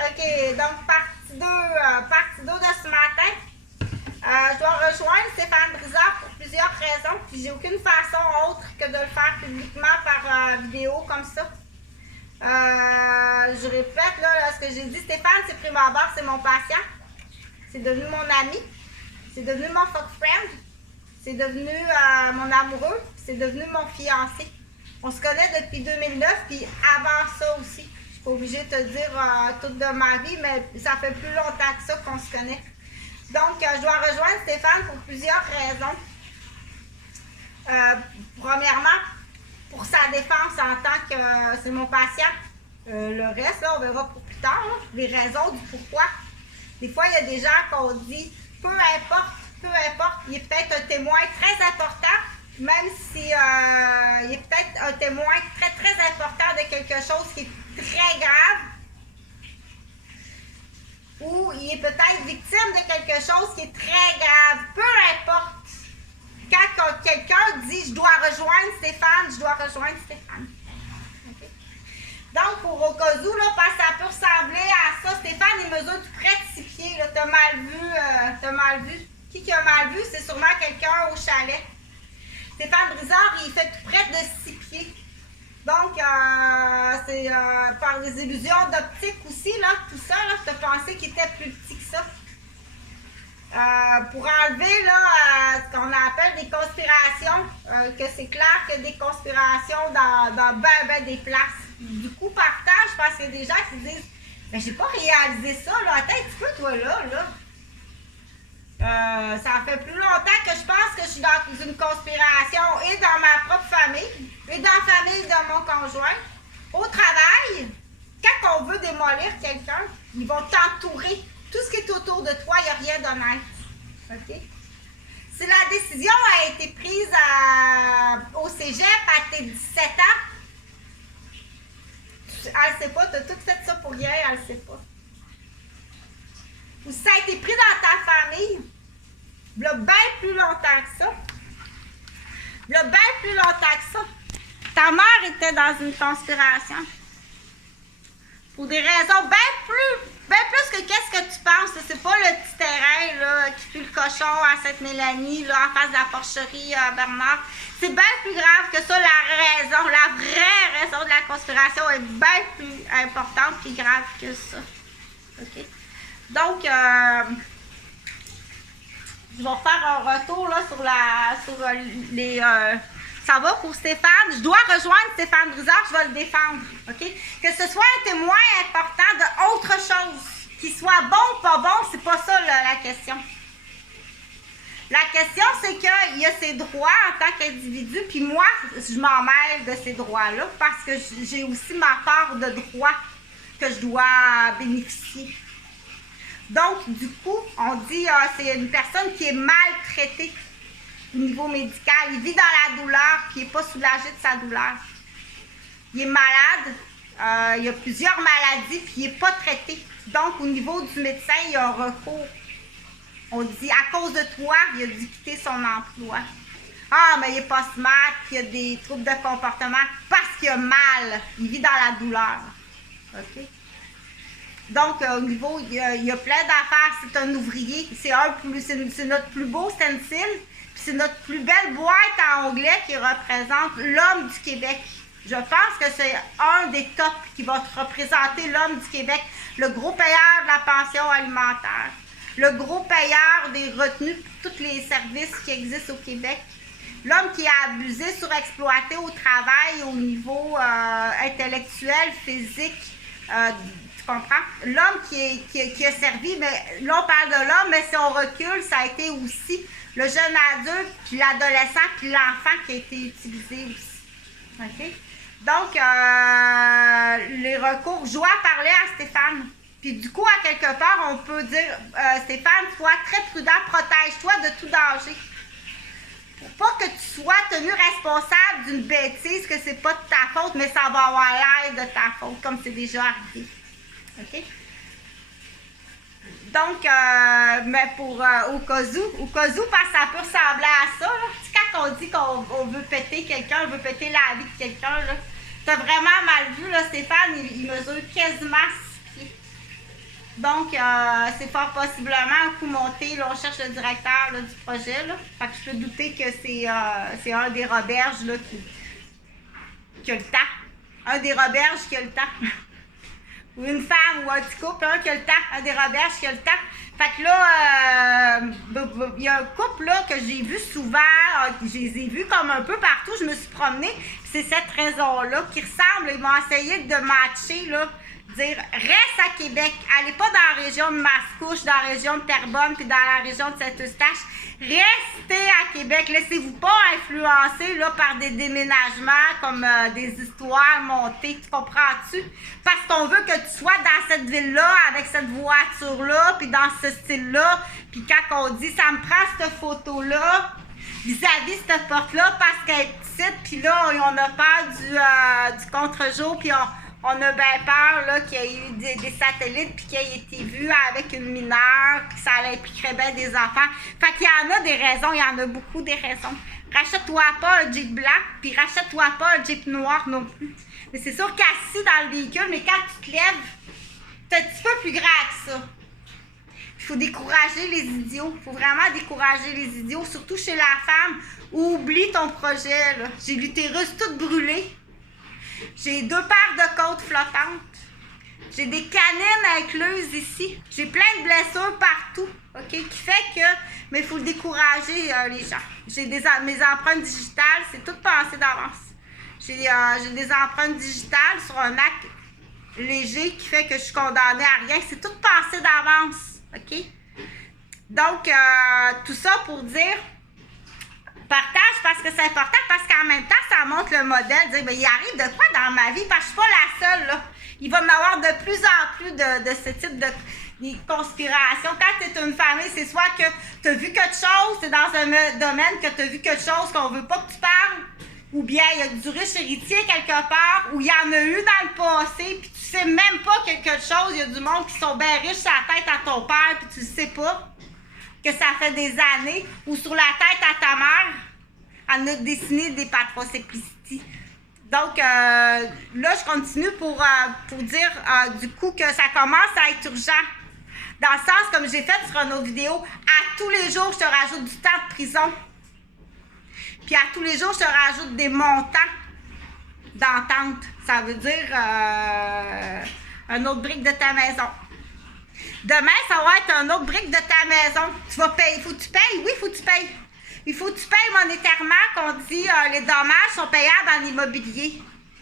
OK, donc partie 2 de ce matin. Je dois rejoindre Stéphane Brizard pour plusieurs raisons, puis j'ai aucune façon autre que de le faire publiquement par vidéo comme ça. Je répète là, ce que j'ai dit. Stéphane, c'est prime abord, c'est mon patient. C'est devenu mon ami. C'est devenu mon fuck friend. C'est devenu mon amoureux. C'est devenu mon fiancé. On se connaît depuis 2009, puis avant ça aussi. Je suis pas obligée de te dire toute de ma vie, mais ça fait plus longtemps que ça qu'on se connaît. Donc, je dois rejoindre Stéphane pour plusieurs raisons. Premièrement, pour sa défense en tant que c'est mon patient. Le reste, là, on verra pour plus tard, là, les raisons du pourquoi. Des fois, il y a des gens qu'on dit, peu importe, il est peut-être un témoin très important, même si il est peut-être un témoin très, très important de quelque chose qui est très grave, ou il est peut-être victime de quelque chose qui est très grave, peu importe. Quand quelqu'un dit « je dois rejoindre Stéphane », je dois rejoindre Stéphane. Okay. Donc, pour au cas où, là, parce que ça peut ressembler à ça, Stéphane, il mesure tout près de 6 pieds. Tu as mal vu. Qui a mal vu? C'est sûrement quelqu'un au chalet. Stéphane Brizard, il fait tout près de 6 pieds. Donc, c'est par des illusions d'optique aussi, là, tout ça, là, tu as pensé qu'il était plus petit que ça. Pour enlever là, ce qu'on appelle des conspirations, que c'est clair qu'il y a des conspirations dans ben des places. Du coup, partage, je pense qu'il y a des gens qui disent « mais j'ai pas réalisé ça, là, attends un petit peu toi là. Ça fait plus longtemps que je pense que je suis dans une conspiration et dans ma propre famille, et dans la famille de mon conjoint. Au travail, quand on veut démolir quelqu'un, ils vont t'entourer. Tout ce qui est autour de toi, il n'y a rien d'honnête. OK? Si la décision a été prise au cégep à tes 17 ans, elle ne sait pas, tu as tout fait ça pour rien, elle ne sait pas. Ou si ça a été pris dans ta famille, il y a bien plus longtemps que ça. Ta mère était dans une conspiration. Pour des raisons bien plus que qu'est-ce que tu penses. C'est pas le petit terrain là, qui pue le cochon à Sainte-Mélanie, là, en face de la porcherie Bernard. C'est bien plus grave que ça. La vraie raison de la conspiration est bien plus importante et grave que ça. OK? Donc, je vais faire un retour là, sur les... ça va pour Stéphane. Je dois rejoindre Stéphane Brizard, je vais le défendre. OK? Que ce soit un témoin important d'autre chose. Qu'il soit bon ou pas bon, c'est pas ça là, la question. La question, c'est qu'il y a ses droits en tant qu'individu, puis moi, je m'en mêle de ces droits-là parce que j'ai aussi ma part de droits que je dois bénéficier. Donc, du coup, on dit c'est une personne qui est maltraitée au niveau médical. Il vit dans la douleur, puis il n'est pas soulagé de sa douleur. Il est malade, il y a plusieurs maladies, puis il n'est pas traité. Donc, au niveau du médecin, il y a un recours. On dit, à cause de toi, il a dû quitter son emploi. Ah, mais il n'est pas smart, puis il y a des troubles de comportement parce qu'il a mal. Il vit dans la douleur. OK? Donc, au niveau, il y a plein d'affaires. C'est un ouvrier. C'est notre plus beau stencil. Puis c'est notre plus belle boîte à onglets qui représente l'homme du Québec. Je pense que c'est un des tops qui va représenter l'homme du Québec. Le gros payeur de la pension alimentaire. Le gros payeur des retenues pour tous les services qui existent au Québec. L'homme qui a abusé, surexploité au travail, au niveau intellectuel, physique. Tu comprends? L'homme qui a servi, mais là on parle de l'homme, mais si on recule, ça a été aussi le jeune adulte, puis l'adolescent, puis l'enfant qui a été utilisé aussi. OK? Donc, les recours, je dois parler à Stéphane. Puis du coup, à quelque part, on peut dire, Stéphane, sois très prudent, protège-toi de tout danger. Pour pas que tu sois tenu responsable d'une bêtise, que c'est pas de ta faute, mais ça va avoir l'air de ta faute, comme c'est déjà arrivé. OK? Donc, mais pour au cas où, parce que ça peut ressembler à ça, là. Tu sais, quand on dit qu'on veut péter quelqu'un, on veut péter la vie de quelqu'un, là, t'as vraiment mal vu, là, Stéphane, il mesure quasiment 6 pieds. Donc, c'est fort possiblement un coup monté. Là, on cherche le directeur là, du projet. Là. Fait que je peux douter que c'est un des Roberges là, qui a le temps. Un des Roberges qui a le temps. Ou une femme ou un petit couple, un qui a le temps. Un des Roberges qui a le temps. Fait que là, il y a un couple là, que j'ai vu souvent. Je les ai vus comme un peu partout. Je me suis promenée. C'est cette raison-là qui ressemble. Ils m'ont essayé de matcher, là. Dire reste à Québec, allez pas dans la région de Mascouche, dans la région de Terrebonne, puis dans la région de Saint-Eustache. Restez à Québec, laissez-vous pas influencer là, par des déménagements comme des histoires montées, tu comprends-tu? Parce qu'on veut que tu sois dans cette ville-là, avec cette voiture-là, puis dans ce style-là, puis quand on dit ça me prend cette photo-là, vis-à-vis de cette porte-là, parce qu'elle est petite, puis là, on a peur du contre-jour, puis on a bien peur là, qu'il y ait eu des satellites puis qu'il ait été vu avec une mineure puis que ça impliquerait bien des enfants. Fait qu'il y en a des raisons, il y en a beaucoup des raisons. Rachète-toi pas un Jeep blanc puis rachète-toi pas un Jeep noir non plus. Mais c'est sûr qu'assis dans le véhicule, mais quand tu te lèves, c'est un petit peu plus grave que ça. Il faut décourager les idiots. Il faut vraiment décourager les idiots, surtout chez la femme. Oublie ton projet. Là. J'ai l'utérus tout brûlé. J'ai 2 paires de côtes flottantes. J'ai des canines incluses ici. J'ai plein de blessures partout, OK? Qui fait que... Mais il faut décourager les gens. J'ai mes empreintes digitales, c'est tout passé d'avance. J'ai des empreintes digitales sur un acte léger qui fait que je suis condamnée à rien. C'est tout passé d'avance, OK? Donc, tout ça pour dire... Partage parce que c'est important, parce qu'en même temps, ça montre le modèle, dire, bien, il arrive de quoi dans ma vie, parce que je ne suis pas la seule, là. Il va y en avoir de plus en plus de ce type de conspiration. Quand tu es une famille, c'est soit que tu as vu quelque chose, c'est dans un domaine que tu as vu quelque chose qu'on ne veut pas que tu parles, ou bien il y a du riche héritier quelque part, ou il y en a eu dans le passé, puis tu sais même pas quelque chose, il y a du monde qui sont bien riches sur la tête à ton père, puis tu ne sais pas. Que ça fait des années, ou sur la tête à ta mère, elle a dessiné des patrocéplicity. Donc, là, je continue pour dire du coup que ça commence à être urgent. Dans le sens, comme j'ai fait sur une autre vidéo, à tous les jours, je te rajoute du temps de prison. Puis à tous les jours, je te rajoute des montants d'entente. Ça veut dire un autre brique de ta maison. Demain, ça va être un autre brique de ta maison. Tu vas payer. Il faut que tu payes. Oui, il faut que tu payes. Il faut que tu payes monétairement qu'on dit les dommages sont payables en immobilier.